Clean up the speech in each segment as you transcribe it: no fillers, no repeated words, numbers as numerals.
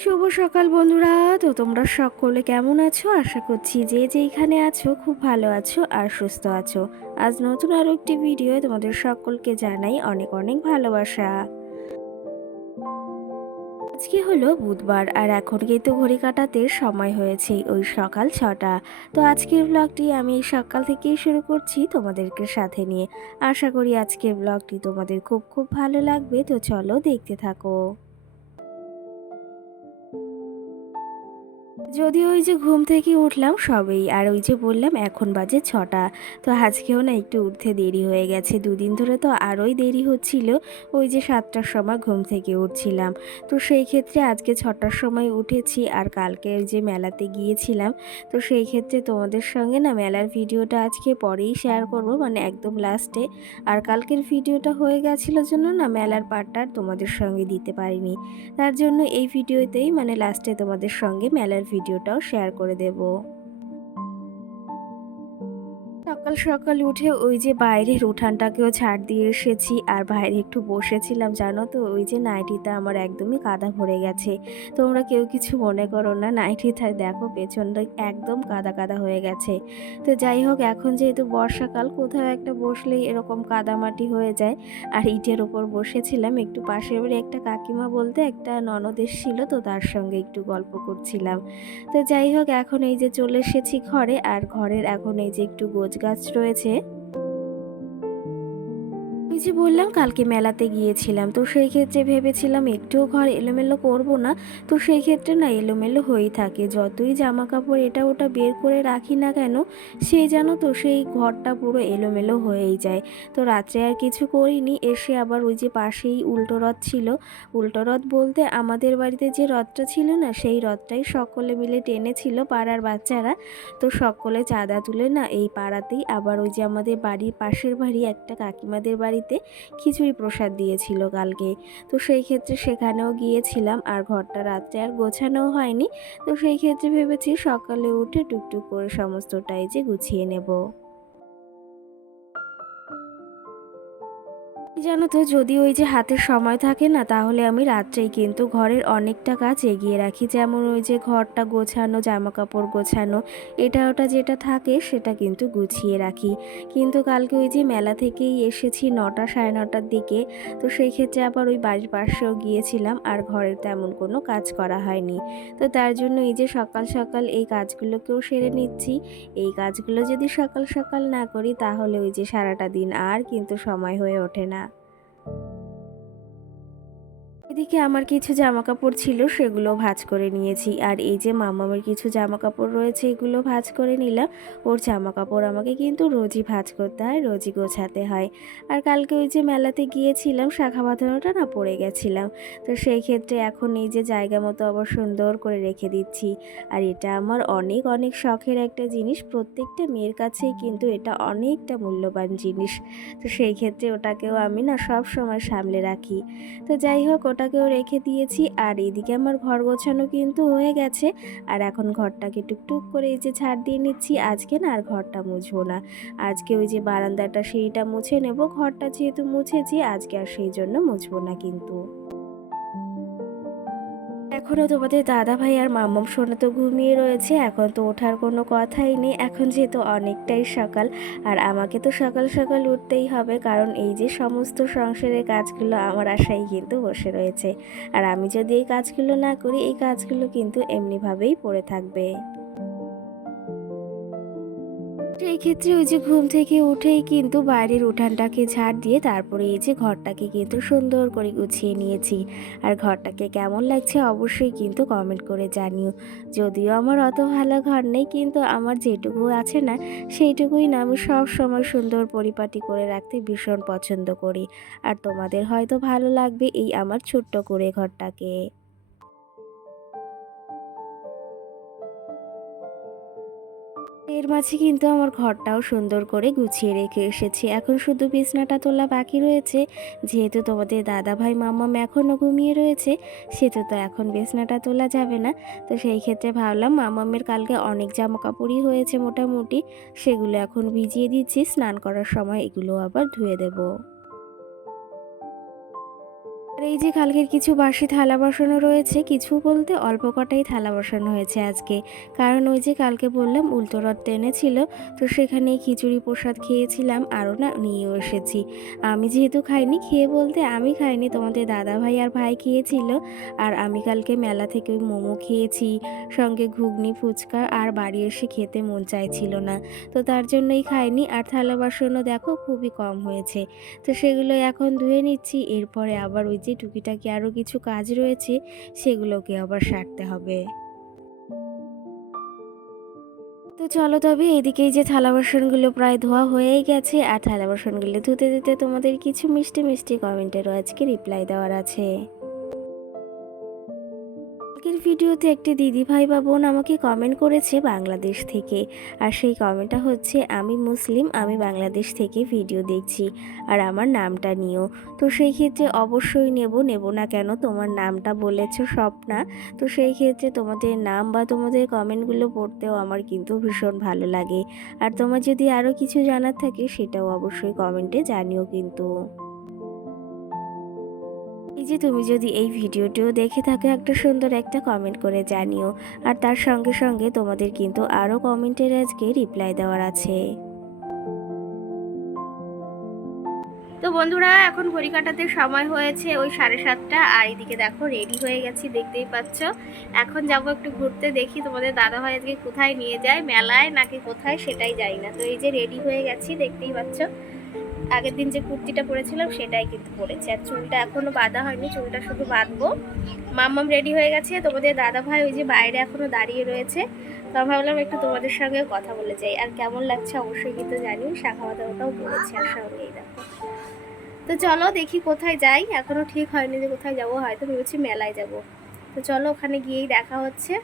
শুভ সকাল বন্ধুরা। তো তোমরা সকলে কেমন আছো? আশা করছি যে যেইখানে আছো খুব ভালো আছো আর সুস্থ আছো। আজ নতুন আরো একটি ভিডিও তোমাদের সকলকে জানাই অনেক অনেক ভালোবাসা। আজকে হলো বুধবার আর এখন কিন্তু ঘড়ি কাটাতে সময় হয়েছে ওই সকাল 6টা। তো আজকের ব্লগটি আমি এই সকাল থেকেই শুরু করছি তোমাদেরকে সাথে নিয়ে। আশা করি আজকের ব্লগটি তোমাদের খুব খুব ভালো লাগবে। তো চলো দেখতে থাকো। যদিও ওই যে ঘুম থেকে উঠলাম সবেই, আর ওই যে বললাম এখন বাজে 6টা। তো আজকেও না একটু উঠতে দেরি হয়ে গেছে, দুদিন ধরে তো আরোই দেরি হচ্ছিল। ওই যে 7টার সময় ঘুম থেকে উঠছিলাম, তো সেই ক্ষেত্রে আজকে 6টার সময় উঠেছি। আর কালকে ওই যে মেলাতে গিয়েছিলাম, তো সেই ক্ষেত্রে তোমাদের সঙ্গে না মেলার ভিডিওটা আজকে পরেই শেয়ার করব, মানে একদম লাস্টে। আর কালকের ভিডিওটা হয়ে গেছিলো জন্য না মেলার পার্টটা আর তোমাদের সঙ্গে দিতে পারিনি। তার জন্য এই ভিডিওতেই মানে লাস্টে তোমাদের সঙ্গে মেলার ভিডিওটাও শেয়ার করে দেব। সকাল সকাল উঠে ওই যে বাইরের উঠানটাকেও ঝাড় দিয়ে এসেছি, আর বাইরে একটু বসেছিলাম। জানো তো ওই যে নাইটিটা আমার একদমই কাদা ভরে গেছে। তোমরা কেউ কিছু মনে করো না, নাইটিটা দেখো পেছনটা একদম কাদা কাদা হয়ে গেছে। তো যাই হোক, এখন যেহেতু বর্ষাকাল, কোথাও একটা বসলেই এরকম কাদামাটি হয়ে যায়। আর ইটের ওপর বসেছিলাম, একটু পাশের বাড়ি একটা কাকিমা বলতে একটা ননদ এসেছিল, তো তার সঙ্গে একটু গল্প করছিলাম। তো যাই হোক, এখন এই যে চলে এসেছি ঘরে, আর ঘরের এখন এই যে একটু গোছগাছ রয়েছে। ওই যে বললাম কালকে মেলাতে গিয়েছিলাম, তো সেই ক্ষেত্রে ভেবেছিলাম একটুও ঘর এলোমেলো করব না। তো সেই ক্ষেত্রে না এলোমেলো হয়েই থাকে, যতই জামা কাপড় এটা ওটা বের করে রাখি না কেন, সেই জানো তো সেই ঘরটা পুরো এলোমেলো হয়েই যায়। তো রাত্রে আর কিছু করিনি, এসে আবার ওই যে পাশেই উল্টো রথ ছিল। উল্টো রথ বলতে আমাদের বাড়িতে যে রথটা ছিল না, সেই রথটাই সকলে মিলে টেনেছিল পাড়ার বাচ্চারা। তো সকলে চাঁদা তুলে না এই পাড়াতেই আবার ওই যে আমাদের বাড়ির পাশের বাড়ি একটা কাকিমাদের বাড়িতে খিচুড়ি প্রসাদ দিয়েছিল কালকে। তো সেই ক্ষেত্রে সেখানেও গিয়েছিলাম, আর ঘরটা রাত্রে আর গোছানোও হয়নি। তো সেই ক্ষেত্রে ভেবেছি সকালে উঠে টুকটুক করে সমস্তটাই যে গুছিয়ে নেব। জানো তো, যদি ওই যে হাতে সময় থাকে না, তাহলে আমি রাত্রেই কিন্তু ঘরের অনেকটা কাজ এগিয়ে রাখি। যেমন ওই যে ঘরটা গোছানো, জামা কাপড় গোছানো, এটা ওটা যেটা থাকে সেটা কিন্তু গুছিয়ে রাখি। কিন্তু কালকে ওই যে মেলা থেকেই এসেছি 9টা সাড়ে 9টার দিকে। তো সেই ক্ষেত্রে আবার ওই বাড়ির পাশেও গিয়েছিলাম, আর ঘরের তেমন কোনো কাজ করা হয়নি। তো তার জন্য এই যে সকাল সকাল এই কাজগুলোকেও সেরে নিচ্ছি। এই কাজগুলো যদি সকাল সকাল না করি, তাহলে ওই যে সারাটা দিন আর কিন্তু সময় হয়ে ওঠে না। এদিকে আমার কিছু জামাকাপড় ছিল, সেগুলো ভাঁজ করে নিয়েছি। আর এই যে মামামের কিছু জামাকাপড় রয়েছে, এগুলো ভাঁজ করে নিলাম। ওর জামাকাপড় আমাকে কিন্তু রোজই ভাঁজ করতে হয়, রোজই গোছাতে হয়। আর কালকে ওই যে মেলাতে গিয়েছিলাম, শাখা বাঁধানোটা না পড়ে গেছিলাম। তো সেই ক্ষেত্রে এখন এই যে জায়গা মতো আবার সুন্দর করে রেখে দিচ্ছি। আর এটা আমার অনেক অনেক শখের একটা জিনিস, প্রত্যেকটা মেয়ের কাছেই কিন্তু এটা অনেকটা মূল্যবান জিনিস। তো সেই ক্ষেত্রে ওটাকেও আমি না সব সময় সামলে রাখি। তো যাই হোক, ওটাকেও রেখে দিয়েছি। আর এদিকে আমার ঘর গোছানো কিন্তু হয়ে গেছে। আর এখন ঘরটাকে টুকটুক করে এই যে ঝাড় দিয়ে নিচ্ছি। আজকে না আর ঘরটা মুছবো না, আজকে ওই যে বারান্দাটা সেইটা মুছে নেব। ঘরটা যেহেতু মুছেছি, আজকে আর সেই জন্য মুছবো না কিন্তু। এখনো তোমাদের দাদা ভাই আর মাম্মাম সোনা তো ঘুমিয়ে রয়েছে, এখন তো ওঠার কোনো কথাই নেই। এখন যেহেতু অনেকটাই সকাল, আর আমাকে তো সকাল সকাল উঠতেই হবে, কারণ এই যে সমস্ত সংসারের কাজগুলো আমার আশায় কিন্তু বসে রয়েছে। আর আমি যদি এই কাজগুলো না করি, এই কাজগুলো কিন্তু এমনিভাবেই পড়ে থাকবে। সেই ক্ষেত্রে ওই যে ঘুম থেকে উঠেই কিন্তু বাইরের উঠানটাকে ঝাড় দিয়ে তারপরে এই যে ঘরটাকে কিন্তু সুন্দর করে গুছিয়ে নিয়েছি। আর ঘরটাকে কেমন লাগছে অবশ্যই কিন্তু কমেন্ট করে জানিও। যদিও আমার অত ভালো ঘর নেই, কিন্তু আমার যেটুকু আছে না, সেইটুকুই না আমি সব সময় সুন্দর পরিপাটি করে রাখতে ভীষণ পছন্দ করি। আর তোমাদের হয়তো ভালো লাগবে এই আমার ছোট্ট করে ঘরটাকে। এর মাঝে কিন্তু আমার ঘরটাও সুন্দর করে গুছিয়ে রেখে এসেছি। এখন শুধু বিছনাটা তোলা বাকি রয়েছে। যেহেতু তোমাদের দাদা ভাই মাম্মাম এখনও ঘুমিয়ে রয়েছে, সেহেতু তো এখন বিছনাটা তোলা যাবে না। তো সেই ক্ষেত্রে ভাবলাম মাম্মামের কালকে অনেক জামা কাপড়ই হয়েছে মোটামুটি, সেগুলো এখন ভিজিয়ে দিচ্ছি। স্নান করার সময় এগুলো আবার ধুয়ে দেবো। আর এই যে কালকের কিছু বাসি থালা বাসনও রয়েছে, কিছু বলতে অল্প কটাই থালা বাসন হয়েছে আজকে। কারণ ওই যে কালকে বললাম উল্টো রথ টেনেছিল, তো সেখানে খিচুড়ি প্রসাদ খেয়েছিলাম, আরও না নিয়েও এসেছি। আমি যেহেতু খাইনি, খেয়ে বলতে আমি খাইনি, তোমাদের দাদা ভাই আর ভাই খেয়েছিল। আর আমি কালকে মেলা থেকে ওই মোমো খেয়েছি, সঙ্গে ঘুগনি ফুচকা, আর বাড়ি এসে খেতে মন চাইছিল না, তো তার জন্যই খাইনি। আর থালা বাসনও দেখো খুবই কম হয়েছে, তো সেগুলো এখন ধুয়ে নিচ্ছি। এরপরে আবার ওই যে টুকিটাকি আরও কিছু কাজ রয়েছে, সেগুলোকে আবার সারতে হবে। তো চলো তবে এদিকে এই যে থালা বাসনগুলো প্রায় ধোয়া হয়েই গেছে, আর থালা বাসনগুলো ধুতে ধুতে তোমাদের কিছু মিষ্টি মিষ্টি কমেন্টেরও আজকে রিপ্লাই দেওয়ার আছে। আগের ভিডিওতে একটি দিদি ভাই বা বোন আমাকে কমেন্ট করেছে বাংলাদেশ থেকে, আর সেই কমেন্টটা হচ্ছে আমি মুসলিম, আমি বাংলাদেশ থেকে ভিডিও দেখছি, আর আমার নামটা নিও। তো সেই ক্ষেত্রে অবশ্যই নেব না কেন, তোমার নামটা বলেছো স্বপ্না, তো সেই ক্ষেত্রে তোমাদের নাম বা তোমাদের কমেন্টগুলো পড়তেও আমার কিন্তু ভীষণ ভালো লাগে। আর তোমার যদি আরও কিছু জানার থাকে সেটাও অবশ্যই কমেন্টে জানিও কিন্তু। এই যে তুমি যদি এই ভিডিওটিও দেখে থাকো, একটা সুন্দর একটা কমেন্ট করে জানিও। আর তার সঙ্গে সঙ্গে তোমাদের কিন্তু আরও কমেন্টের আজকে রিপ্লাই দেওয়ার আছে। তো বন্ধুরা, এখন ঘড়ি কাটাতে সময় হয়েছে ওই 7:30, আর এদিকে দেখো রেডি হয়ে গেছি, দেখতেই পাচ্ছ। এখন যাব একটু ঘুরতে, দেখি তোমাদের দাদাভাই আজকে কোথায় নিয়ে যায়, মেলায় নাকি কোথায় সেটাই জানি না। তো এই যে রেডি হয়ে গেছি, দেখতেই পাচ্ছ। আগের দিন যে কুর্তিটা পরেছিলাম সেটাই কিন্তু পরেছি, আর চুলটা এখনো বাঁধা হয়নি, চুলটা শুধু বাঁধবো। মাম্মাম রেডি হয়ে গেছে, তোমাদের দাদা ভাই ওই যে বাইরে এখনো দাঁড়িয়ে রয়েছে। তো আমি ভাবলাম একটু তোমাদের সঙ্গে কথা বলে যাই, আর কেমন লাগছে অবশ্যই কিন্তু জানি। খাওয়া দাওয়াটাও করেছি আর সঙ্গেই দেখো। তো চলো দেখি কোথায় যাই, এখনো ঠিক হয়নি যে কোথায় যাবো, হয়তো ভেবেছি মেলায় যাব। তো চলো ওখানে গিয়েই দেখা হচ্ছে।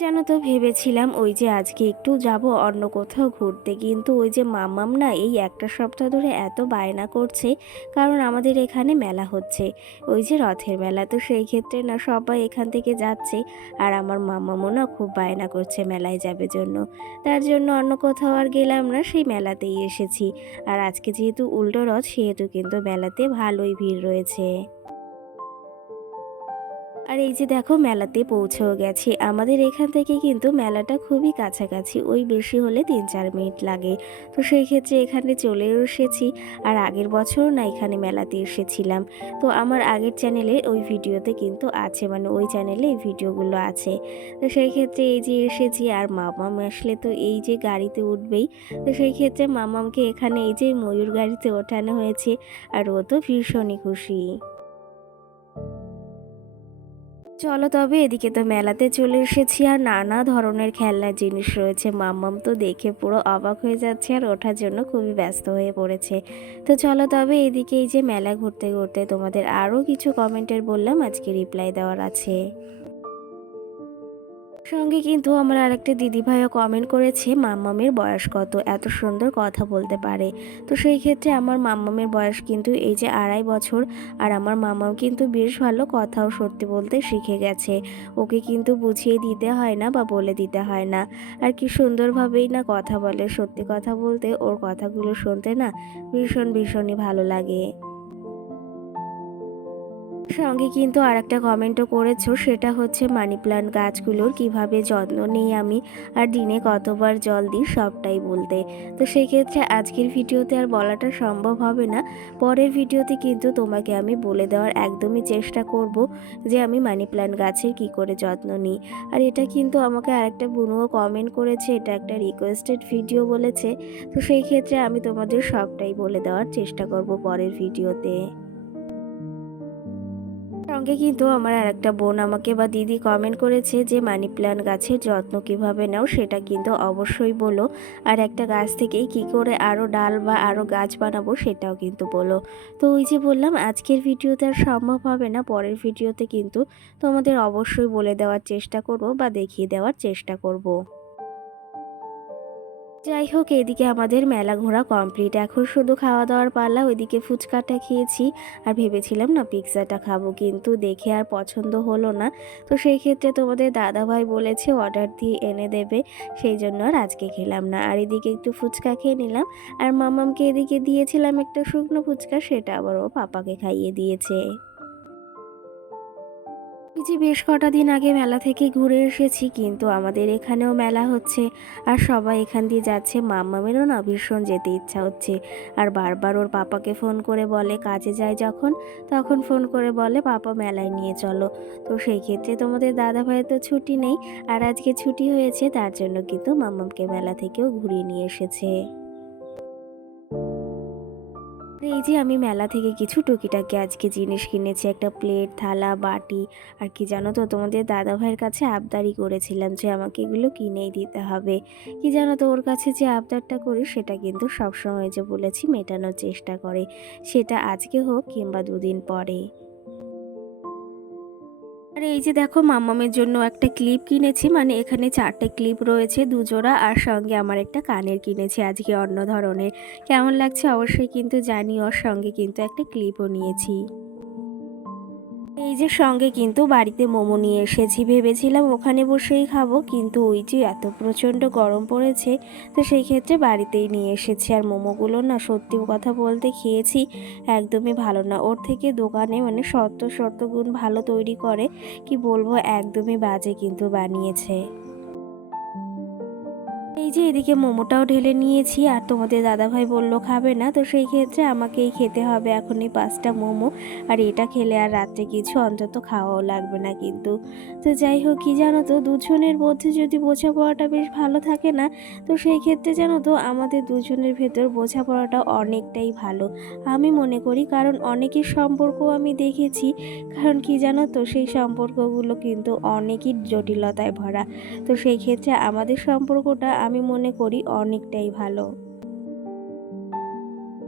জানো তো ভেবেছিলাম ওই যে আজকে একটু যাব অন্য কোথাও ঘুরতে, কিন্তু ওই যে মামাম না এই একটা সপ্তাহ ধরে এত বায়না করছে, কারণ আমাদের এখানে মেলা হচ্ছে, ওই যে রথের মেলা। তো সেই ক্ষেত্রে না সবাই এখান থেকে যাচ্ছে, আর আমার মামামও না খুব বায়না করছে মেলায় যাবে জন্য। তার জন্য অন্য কোথাও আর গেলাম না, সেই মেলাতেই এসেছি। আর আজকে যেহেতু উল্টো রথ, সেহেতু কিন্তু মেলাতে ভালোই ভিড় রয়েছে। আর এই যে দেখো মেলাতে পৌঁছেও গেছি, আমাদের এখান থেকে কিন্তু মেলাটা খুবই কাছাকাছি, ওই বেশি হলে 3-4 মিনিট লাগে। তো সেই ক্ষেত্রে এখানে চলেও এসেছি। আর আগের বছর না এখানে মেলাতে এসেছিলাম, তো আমার আগের চ্যানেলে ওই ভিডিওতে কিন্তু আছে, মানে ওই চ্যানেলে এই ভিডিওগুলো আছে। তো সেই ক্ষেত্রে এই যে এসেছি, আর মামাম আসলে তো এই যে গাড়িতে উঠবেই, তো সেই ক্ষেত্রে মামামকে এখানে এই যে ময়ূর গাড়িতে ওঠানো হয়েছে, আর ও তো ভীষণই খুশি। চলো তবে এদিকে তো মেলাতে চলে এসেছি, আর নানা ধরনের খেলনার জিনিস রয়েছে। মাম্মাম তো দেখে পুরো অবাক হয়ে যাচ্ছে, আর ওঠার জন্য খুবই ব্যস্ত হয়ে পড়েছে। তো চলো তবে এদিকে এই যে মেলা ঘুরতে ঘুরতে তোমাদের আরও কিছু কমেন্টের বললাম আজকে রিপ্লাই দেওয়ার আছে। সঙ্গে কিন্তু আমার আরেকটা দিদিভাইও কমেন্ট করেছে মাম্মামের বয়স কত, এত সুন্দর কথা বলতে পারে। তো সেই ক্ষেত্রে আমার মাম্মামের বয়স কিন্তু এই যে 2.5 বছর, আর আমার মাম্মাম কিন্তু বেশ ভালো কথাও সত্যি বলতে শিখে গেছে। ওকে কিন্তু বুঝিয়ে দিতে হয় না বা বলে দিতে হয় না, আর কি সুন্দরভাবেই না কথা বলে। সত্যি কথা বলতে ওর কথাগুলো শুনতে না ভীষণই ভালো লাগে। সঙ্গে কিন্তু আরেকটা কমেন্টও করেছো, সেটা হচ্ছে মানি প্লান্ট গাছগুলোর কিভাবে যত্ন নিই আমি, আর দিনে কতবার জল দিই সবটাই বলতে। তো সেক্ষেত্রে আজকের ভিডিওতে আর বলাটা সম্ভব হবে না, পরের ভিডিওতে কিন্তু তোমাকে আমি বলে দেওয়ার একদমই চেষ্টা করব যে আমি মানি প্লান্ট গাছের কি করে যত্ন নিই। আর এটা কিন্তু আমাকে আরেকটা বোনও কমেন্ট করেছে, এটা একটা রিকোয়েস্টেড ভিডিও বলেছে। তো সেই ক্ষেত্রে আমি তোমাদের সবটাই বলে দেওয়ার চেষ্টা করব পরের ভিডিওতে। সঙ্গে কিন্তু আমার আরেকটা বোন আমাকে বা দিদি কমেন্ট করেছে যে মানি প্ল্যান্ট গাছের যত্ন কিভাবে নাও, সেটা কিন্তু অবশ্যই বলো। আর একটা গাছ থেকেই কি করে আরও ডাল বা আরও গাছ বানাবো সেটাও কিন্তু বলো। তো ওই যে বললাম আজকের ভিডিওতে আর সম্ভব হবে না, পরের ভিডিওতে কিন্তু তোমাদের অবশ্যই বলে দেওয়ার চেষ্টা করব বা দেখিয়ে দেওয়ার চেষ্টা করব। যাই হোক, এদিকে আমাদের মেলা ঘোরা কমপ্লিট। এখন শুধু খাওয়া দাওয়ার পালা। ওইদিকে ফুচকাটা খেয়েছি আর ভেবেছিলাম না পিৎজাটা খাবো, কিন্তু দেখে আর পছন্দ হলো না। তো সেই ক্ষেত্রে তোমাদের দাদাভাই বলেছে অর্ডার দিয়ে এনে দেবে, সেই জন্য আর আজকে খেলাম না। আর এদিকে একটু ফুচকা খেয়ে নিলাম। আর মামামকে এদিকে দিয়েছিলাম একটা শুকনো ফুচকা, সেটা আবার ও পাপাকে খাইয়ে দিয়েছে। এই যে বেশ কটা দিন আগে মেলা থেকে ঘুরে এসেছি, কিন্তু আমাদের এখানেও মেলা হচ্ছে আর সবাই এখান দিয়ে যাচ্ছে। মাম্মামেরও না ভীষণ যেতে ইচ্ছা হচ্ছে, আর বারবার ওর পাপাকে ফোন করে বলে, কাজে যায় যখন তখন ফোন করে বলে পাপা মেলায় নিয়ে চলো। তো সেই ক্ষেত্রে তোমাদের দাদা ভাইয়ের তো ছুটি নেই, আর আজকে ছুটি হয়েছে, তার জন্য কিন্তু মাম্মামকে মেলা থেকেও ঘুরিয়ে নিয়ে এসেছে। আর এই যে আমি মেলা থেকে কিছু টুকিটাকি আজকে জিনিস কিনেছি, একটা প্লেট, থালা, বাটি। আর কি জানো তো, তোমাদের দাদা ভাইয়ের কাছে আবদারি করেছিলাম যে আমাকে এগুলো কিনেই দিতে হবে। কি জানো তো, ওর কাছে যে আবদারটা করি সেটা কিন্তু সবসময় যে বলেছি মেটানোর চেষ্টা করে, সেটা আজকে হোক কিংবা দুদিন পরে। আর এই যে দেখো, মাম্মামের জন্য একটা ক্লিপ কিনেছি, মানে এখানে 4টে ক্লিপ রয়েছে, 2 জোড়া, আর সঙ্গে আমার একটা কানের কিনেছি আজকে অন্য ধরনের। কেমন লাগছে অবশ্যই কিন্তু জানিও। ওর সঙ্গে কিন্তু একটা ক্লিপও নিয়েছি। এই যে সঙ্গে কিন্তু বাড়িতে মোমো নিয়ে এসেছি, ভেবেছিলাম ওখানে বসেই খাবো, কিন্তু ওই যে এত প্রচণ্ড গরম পড়েছে, তো সেই ক্ষেত্রে বাড়িতেই নিয়ে এসেছি। আর মোমোগুলো না, সত্যি কথা বলতে খেয়েছি, একদমই ভালো না। ওর থেকে দোকানে মানে শত গুণ ভালো তৈরি করে, কি বলবো, একদমই বাজে কিন্তু বানিয়েছে। এই যে এদিকে মোমোটাও ঢেলে নিয়েছি, আর তোমাদের দাদাভাই বলল খাবে না, তো সেই ক্ষেত্রে আমাকেই খেতে হবে এখন এই 5টা মোমো। আর এটা খেলে আর রাত্রে কিছু অন্তত খাওয়াও লাগবে না কিন্তু। তো যাই হোক, কি জানো তো, দুজনের মধ্যে যদি বোঝাপড়াটা বেশ ভালো থাকে না, তো সেই ক্ষেত্রে জানো তো আমাদের দুজনের ভেতর বোঝাপড়াটা অনেকটাই ভালো, আমি মনে করি। কারণ অনেকের সম্পর্ক আমি দেখেছি, কারণ কি জানো তো, সেই সম্পর্কগুলো কিন্তু অনেকই জটিলতায় ভরা। তো সেই ক্ষেত্রে আমাদের সম্পর্কটা আমি মনে করি অনেকটাই ভালো।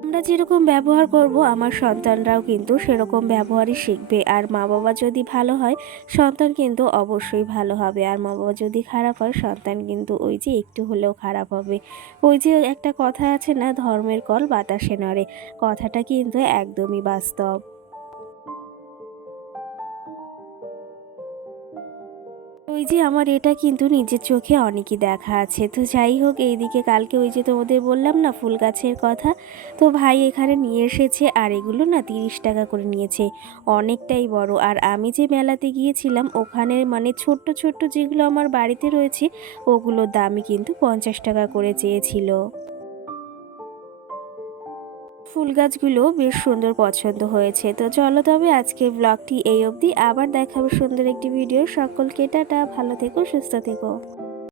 আমরা যেরকম ব্যবহার করব, আমার সন্তানরাও কিন্তু সেরকম ব্যবহারই শিখবে। আর মা বাবা যদি ভালো হয়, সন্তান কিন্তু অবশ্যই ভালো হবে। আর মা বাবা যদি খারাপ হয়, সন্তান কিন্তু ওই যে একটু হলেও খারাপ হবে। ওই যে একটা কথা আছে না, ধর্মের কল বাতাসে নড়ে, কথাটা কিন্তু একদমই বাস্তব। ওই যে আমার এটা কিন্তু নিজের চোখে অনেকই দেখা আছে। তো যাই হোক, এইদিকে কালকে ওই যে তোমাদের বললাম না ফুল গাছের কথা, তো ভাই এখানে নিয়ে এসেছে, আর এগুলো না 30 টাকা করে নিয়েছে, অনেকটাই বড়। আর আমি যে মেলাতে গিয়েছিলাম ওখানে মানে ছোট্ট ছোট্ট যেগুলো আমার বাড়িতে রয়েছে, ওগুলোর দামই কিন্তু 50 টাকা করে চেয়েছিল। ফুল গাছগুলো বেশ সুন্দর পছন্দ হয়েছে। তো চলো তবে আজকের ব্লগটি এই অবধি, আবার দেখাবো সুন্দর একটি ভিডিও। সকলকে টাটা, ভালো থেকো, সুস্থ থেকো।